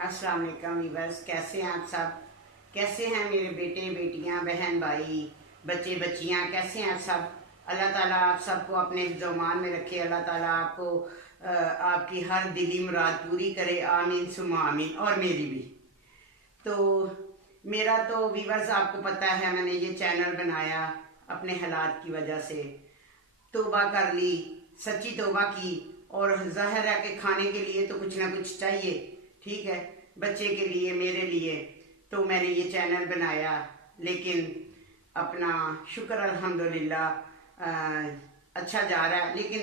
अस्सलाम वालेकुम वीवर्स, कैसे हैं आप सब? कैसे हैं मेरे बेटे बेटियां, बहन भाई, बच्चे बच्चियां, कैसे हैं आप सब? अल्लाह ताला आप सबको अपने ज़मान में रखे। अल्लाह ताला आपको आपकी हर दिली मुराद पूरी करे। आमीन सुम्मा आमीन। और मेरी भी। तो मेरा तो वीवर्स आपको पता है, मैंने ये चैनल बनाया अपने हालात की वजह से। तौबा कर ली, सच्ची तौबा की। और ज़ाहिर है कि खाने के लिए तो कुछ ना कुछ चाहिए, ठीक है, बच्चे के लिए, मेरे लिए। तो मैंने ये चैनल बनाया, लेकिन अपना शुक्र अल्हम्दुलिल्लाह अच्छा जा रहा है। लेकिन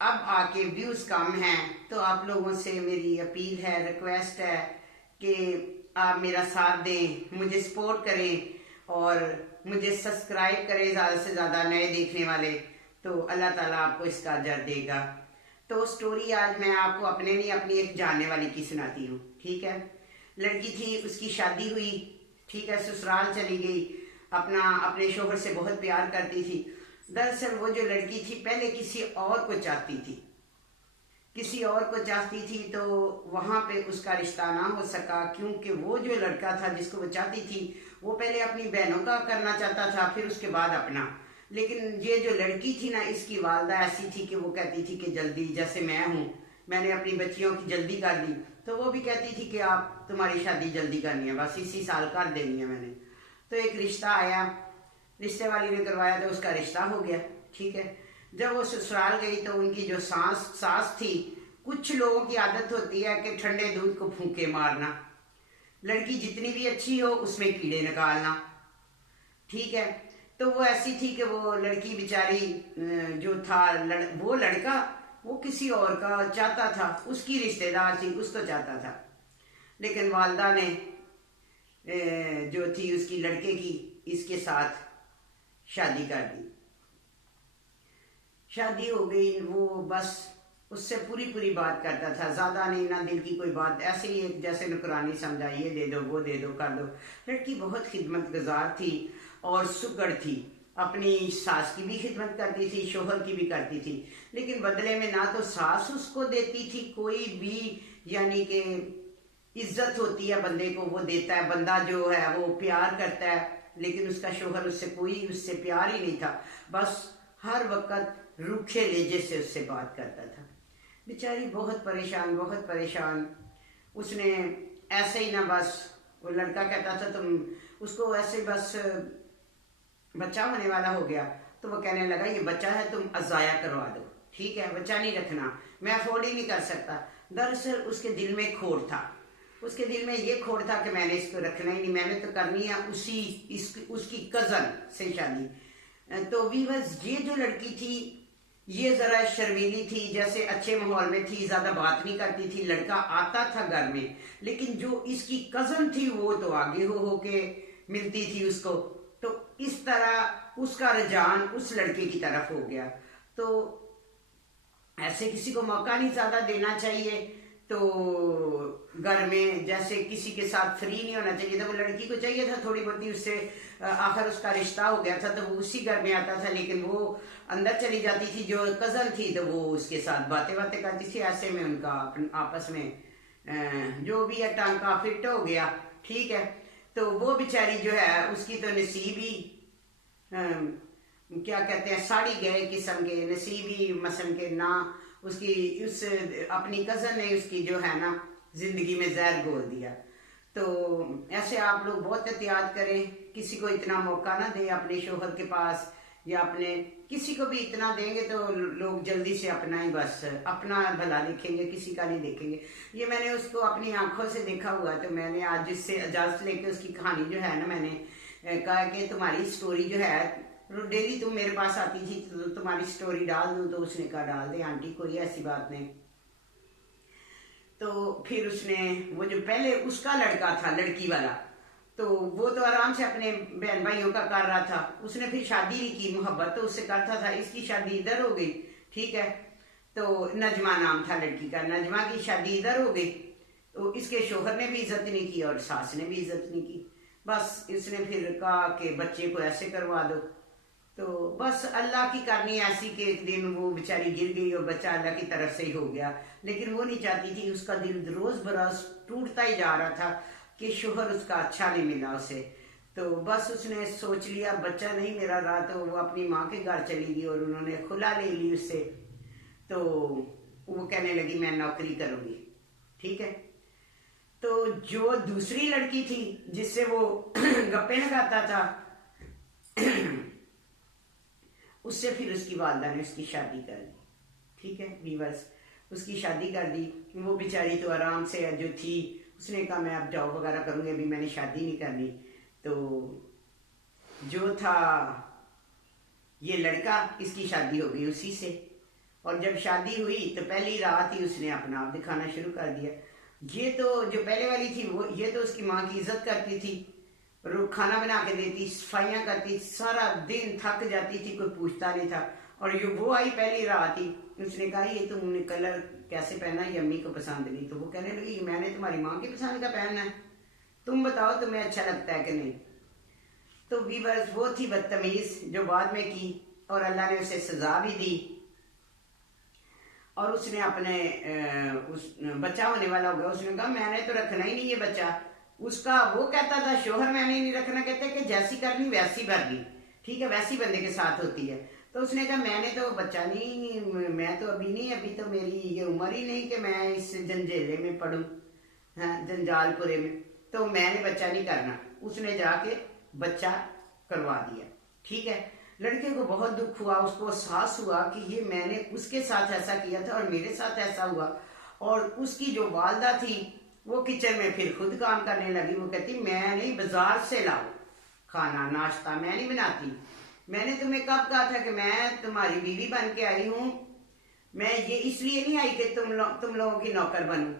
अब आके व्यूज़ कम हैं, तो आप लोगों से मेरी अपील है, रिक्वेस्ट है कि आप मेरा साथ दें, मुझे सपोर्ट करें और मुझे सब्सक्राइब करें ज़्यादा से ज़्यादा नए देखने वाले। तो अल्लाह ताला आपको इसका अजर देगा। तो स्टोरी आज मैं आपको अपने नहीं, अपनी एक जानने वाली की सुनाती हूँ, ठीक है। लड़की थी, उसकी शादी हुई, ठीक है, ससुराल चली गई, अपने शोहर से बहुत प्यार करती थी। दरअसल वो जो लड़की थी पहले किसी और को चाहती थी, किसी और को चाहती थी, तो वहाँ पे उसका रिश्ता ना हो सका, क्योंकि वो जो लड़का था जिसको वो चाहती थी, वो पहले अपनी बहनों का करना चाहता था, फिर उसके बाद अपना। लेकिन ये जो लड़की थी ना, इसकी वालदा ऐसी थी कि वो कहती थी कि जल्दी, जैसे मैं हूँ, मैंने अपनी बच्चियों की जल्दी कर दी, तो वो भी कहती थी कि आप, तुम्हारी शादी जल्दी करनी है, बस इसी साल कर देनी है मैंने। तो एक रिश्ता आया, रिश्ते वाली ने करवाया, तो उसका रिश्ता हो गया, ठीक है। जब वो ससुराल गई तो उनकी जो सास थी, कुछ लोगों की आदत होती है कि ठंडे दूध को फूंके मारना, लड़की जितनी भी अच्छी हो उसमें कीड़े निकालना, ठीक है। तो वो ऐसी थी कि वो लड़की बेचारी जो था, वो लड़का वो किसी और का चाहता था, उसकी रिश्तेदार थी, उसको चाहता था। लेकिन वालदा ने जो थी उसकी लड़के की, इसके साथ शादी कर दी। शादी हो गई, वो बस उससे पूरी पूरी बात करता था, ज़्यादा नहीं, ना दिल की कोई बात, ऐसे ही एक जैसे नुकरानी समझा, ये दे दो, वो दे दो, कर दो। लड़की बहुत खिदमत गुजार थी और सुकड़ थी, अपनी सास की भी खिदमत करती थी, शोहर की भी करती थी। लेकिन बदले में ना तो सास उसको देती थी कोई भी, यानी कि इज्जत होती है बंदे को, वो देता है, बंदा जो है वो प्यार करता है, लेकिन उसका शोहर उससे प्यार ही नहीं था, बस हर वक्त रूखे लेजे से उससे बात करता था। बेचारी बहुत परेशान, बहुत परेशान। उसने ऐसे ही ना, बस वो लड़का कहता था, तुम उसको ऐसे बस बच्चा होने वाला हो गया, तो वो कहने लगा, ये बच्चा है, तुम अजाया करवा दो, ठीक है, बच्चा नहीं रखना, मैं अफोर्ड ही नहीं कर सकता। दरअसल उसके दिल में खोट था, उसके दिल में ये खोट था कि मैंने इसको रखना ही नहीं, मैंने तो करनी है उसकी कजन से शादी। तो वीवर्स, ये जो लड़की थी ये जरा शर्मीली थी, जैसे अच्छे माहौल में थी, ज्यादा बात नहीं करती थी, लड़का आता था घर में, लेकिन जो इसकी कजन थी वो तो आगे हो के मिलती थी उसको। तो इस तरह उसका रुझान उस लड़के की तरफ हो गया। तो ऐसे किसी को मौका नहीं ज्यादा देना चाहिए, तो घर में जैसे किसी के साथ फ्री नहीं होना चाहिए। तो वो लड़की को चाहिए था थोड़ी बहुत ही उससे, आखिर उसका रिश्ता हो गया था, तो वो उसी घर में आता था, लेकिन वो अंदर चली जाती थी जो कजन थी, तो वो उसके साथ बातें बातें करती थी। ऐसे में उनका आपस में जो भी है टांका फिट हो गया, ठीक है। तो वो बेचारी जो है, उसकी तो नसीब ही क्या कहते हैं, साड़ी गए किस्म के, नसीब ही मसम के ना, उसकी उस अपनी कजन ने उसकी जो है ना जिंदगी में जहर घोल दिया। तो ऐसे आप लोग बहुत एहतियात करें, किसी को इतना मौका ना दें अपने शोहर के पास, या अपने किसी को भी इतना देंगे तो लोग जल्दी से अपना ही, बस अपना भला देखेंगे, किसी का नहीं देखेंगे। ये मैंने उसको अपनी आंखों से देखा हुआ। तो मैंने आज इससे इजाजत लेके उसकी कहानी जो है ना, मैंने कहा कि तुम्हारी स्टोरी जो है, डेली तुम मेरे पास आती थी, तो तुम्हारी स्टोरी डाल दूं, तो उसने कहा डाल दे आंटी, कोई ऐसी बात नहीं। तो फिर उसने, वो जो पहले उसका लड़का था, लड़की वाला, तो वो तो आराम से अपने बहन भाइयों का कर रहा था, उसने फिर शादी नहीं की, मोहब्बत तो उससे करता था। इसकी शादी इधर हो गई, ठीक है। तो नजमा नाम था लड़की का, नजमा की शादी इधर हो गई, तो इसके शोहर ने भी इज्जत नहीं की और सास ने भी इज्जत नहीं की। बस इसने फिर कहा कि बच्चे को ऐसे करवा दो। تو بس اللہ کی کرنی ایسی کہ ایک دن وہ بیچاری گر گئی اور بچہ اللہ کی طرف سے ہی ہو گیا، لیکن وہ نہیں چاہتی تھی، اس کا دل روز بروز ٹوٹتا ہی جا رہا تھا کہ شوہر اس کا اچھا نہیں ملا اسے۔ تو بس اس نے سوچ لیا بچہ نہیں میرا رہا، تو وہ اپنی ماں کے گھر چلی گئی اور انہوں نے کھلا لے لی اس سے۔ تو وہ کہنے لگی میں نوکری کروں گی، ٹھیک ہے۔ تو جو دوسری لڑکی تھی جس سے وہ گپے لگاتا تھا، اس سے پھر اس کی والدہ نے اس کی شادی کر دی، ٹھیک ہے ویورز، اس کی شادی کر دی۔ وہ بیچاری تو آرام سے جو تھی، اس نے کہا میں اب جاب وغیرہ کروں گی، ابھی میں نے شادی نہیں کرنی۔ تو جو تھا یہ لڑکا، اس کی شادی ہو گئی اسی سے، اور جب شادی ہوئی تو پہلی رات ہی اس نے اپنا آپ دکھانا شروع کر دیا۔ یہ تو جو پہلے والی تھی یہ تو اس کی ماں کی عزت کرتی تھی، کھانا بنا کے دیتی، صفائیاں کرتی، سارا دن تھک جاتی تھی، کوئی پوچھتا نہیں تھا۔ اور وہ آئی پہلی رات ہی، اس نے کہا یہ تم نے کلر کیسے پہنا، یہ امی کو پسند نہیں۔ تو وہ کہنے لگی میں نے تمہاری ماں کی پسند کا پہننا ہے، تم بتاؤ تمہیں اچھا لگتا ہے کہ نہیں۔ تو ویورز وہ تھی بدتمیز جو بعد میں کی، اور اللہ نے اسے سزا بھی دی، اور اس نے اپنے بچہ ہونے والا ہو گیا، اس نے کہا میں نے تو رکھنا ہی نہیں یہ بچہ۔ اس کا وہ کہتا تھا شوہر میں نے نہیں رکھنا، کہتے کہ جیسی کرنی ویسی بھرنی، ٹھیک ہے، ویسی بندے کے ساتھ ہوتی ہے۔ تو اس نے کہا میں نے تو بچہ نہیں، میں تو ابھی نہیں، ابھی تو میری یہ عمر ہی نہیں کہ میں اس جنجیلے میں پڑوں، ہاں جنجال پورے میں، تو میں نے بچہ نہیں کرنا۔ اس نے جا کے بچہ کروا دیا، ٹھیک ہے۔ لڑکے کو بہت دکھ ہوا، اس کو احساس ہوا کہ یہ میں نے اس کے ساتھ ایسا کیا تھا اور میرے ساتھ ایسا ہوا۔ اور اس کی جو والدہ تھی وہ کچن میں پھر خود کام کرنے لگی، وہ کہتی میں نہیں، بازار سے لاؤ کھانا ناشتہ، میں نہیں بناتی، میں نے تمہیں کب کہا تھا کہ میں تمہاری بیوی بن کے آئی ہوں، میں یہ اس لیے نہیں آئی کہ تم لوگوں کی نوکر بنوں۔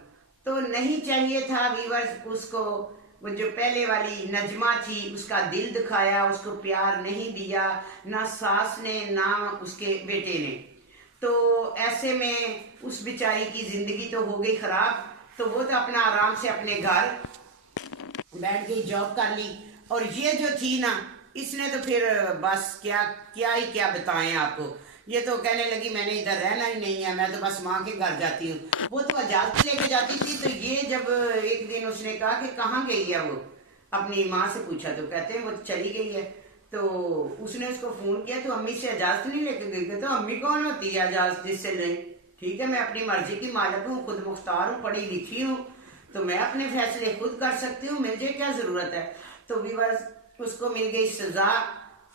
تو نہیں چاہیے تھا ویورز اس کو، وہ جو پہلے والی نجمہ تھی اس کا دل دکھایا، اس کو پیار نہیں دیا، نہ ساس نے نہ اس کے بیٹے نے۔ تو ایسے میں اس بیچاری کی زندگی تو ہو گئی خراب۔ تو وہ تو اپنا آرام سے اپنے گھر بیٹھ گئی، جاب کر لی، اور یہ جو تھی نا اس نے تو پھر بس کیا بتائیں آپ کو، یہ تو کہنے لگی میں نے ادھر رہنا ہی نہیں ہے، میں تو بس ماں کے گھر جاتی ہوں۔ وہ تو اجازت لے کے جاتی تھی۔ تو یہ جب ایک دن اس نے کہا کہ کہاں گئی ہے وہ، اپنی ماں سے پوچھا تو کہتے ہیں وہ چلی گئی ہے۔ تو اس نے اس کو فون کیا تو امی سے اجازت نہیں لے کے گئی، تو امی کون ہوتی ہے اجازت جس سے لیں، ٹھیک ہے، میں اپنی مرضی کی مالک ہوں، خود مختار ہوں، پڑھی لکھی ہوں، تو میں اپنے فیصلے خود کر سکتی ہوں، مجھے کیا ضرورت ہے۔ تو ویورز اس کو مل گئی سزا۔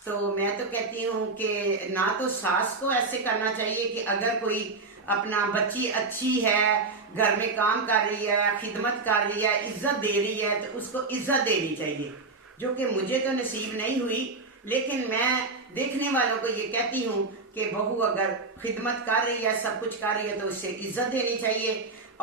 تو میں تو کہتی ہوں کہ نہ تو ساس کو ایسے کرنا چاہیے کہ اگر کوئی اپنا بچی اچھی ہے، گھر میں کام کر رہی ہے، خدمت کر رہی ہے، عزت دے رہی ہے، تو اس کو عزت دینی چاہیے، جو کہ مجھے تو نصیب نہیں ہوئی، لیکن میں دیکھنے والوں کو یہ کہتی ہوں کہ بہو اگر خدمت کر رہی ہے، سب کچھ کر رہی ہے، تو اسے عزت دینی چاہیے،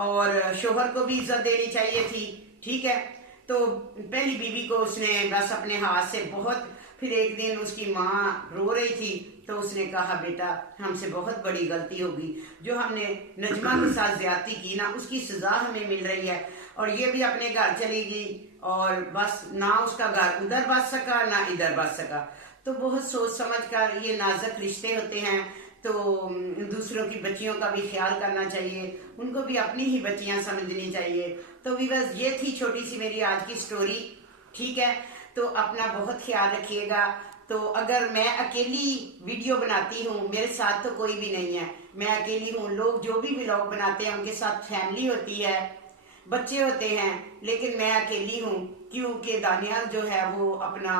اور شوہر کو بھی عزت دینی چاہیے تھی، ٹھیک ہے۔ تو پہلی بیوی کو اس نے بس اپنے ہاتھ سے بہت، پھر ایک دن اس کی ماں رو رہی تھی تو اس نے کہا بیٹا ہم سے بہت بڑی غلطی ہوگی، جو ہم نے نجمہ کے ساتھ زیادتی کی نا اس کی سزا ہمیں مل رہی ہے۔ اور یہ بھی اپنے گھر چلی گئی، اور بس نہ اس کا گھر ادھر بچ سکا نہ ادھر بچ سکا۔ تو بہت سوچ سمجھ کر، یہ نازک رشتے ہوتے ہیں تو دوسروں کی بچیوں کا بھی خیال کرنا چاہیے، ان کو بھی اپنی ہی بچیاں سمجھنی چاہیے۔ تو ویورز یہ تھی چھوٹی سی میری آج کی سٹوری، ٹھیک ہے۔ تو اپنا بہت خیال رکھیے گا۔ تو اگر میں اکیلی ویڈیو بناتی ہوں، میرے ساتھ تو کوئی بھی نہیں ہے، میں اکیلی ہوں، لوگ جو بھی ولاگ بناتے ہیں ان کے ساتھ فیملی ہوتی ہے، بچے ہوتے ہیں، لیکن میں اکیلی ہوں کیونکہ دانیال جو ہے وہ اپنا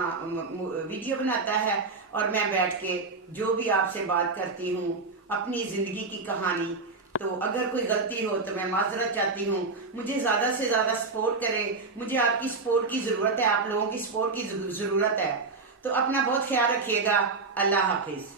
ویڈیو بناتا ہے، اور میں بیٹھ کے جو بھی آپ سے بات کرتی ہوں اپنی زندگی کی کہانی۔ تو اگر کوئی غلطی ہو تو میں معذرت چاہتی ہوں، مجھے زیادہ سے زیادہ سپورٹ کریں، مجھے آپ کی سپورٹ کی ضرورت ہے، آپ لوگوں کی سپورٹ کی ضرورت ہے۔ تو اپنا بہت خیال رکھیے گا، اللہ حافظ۔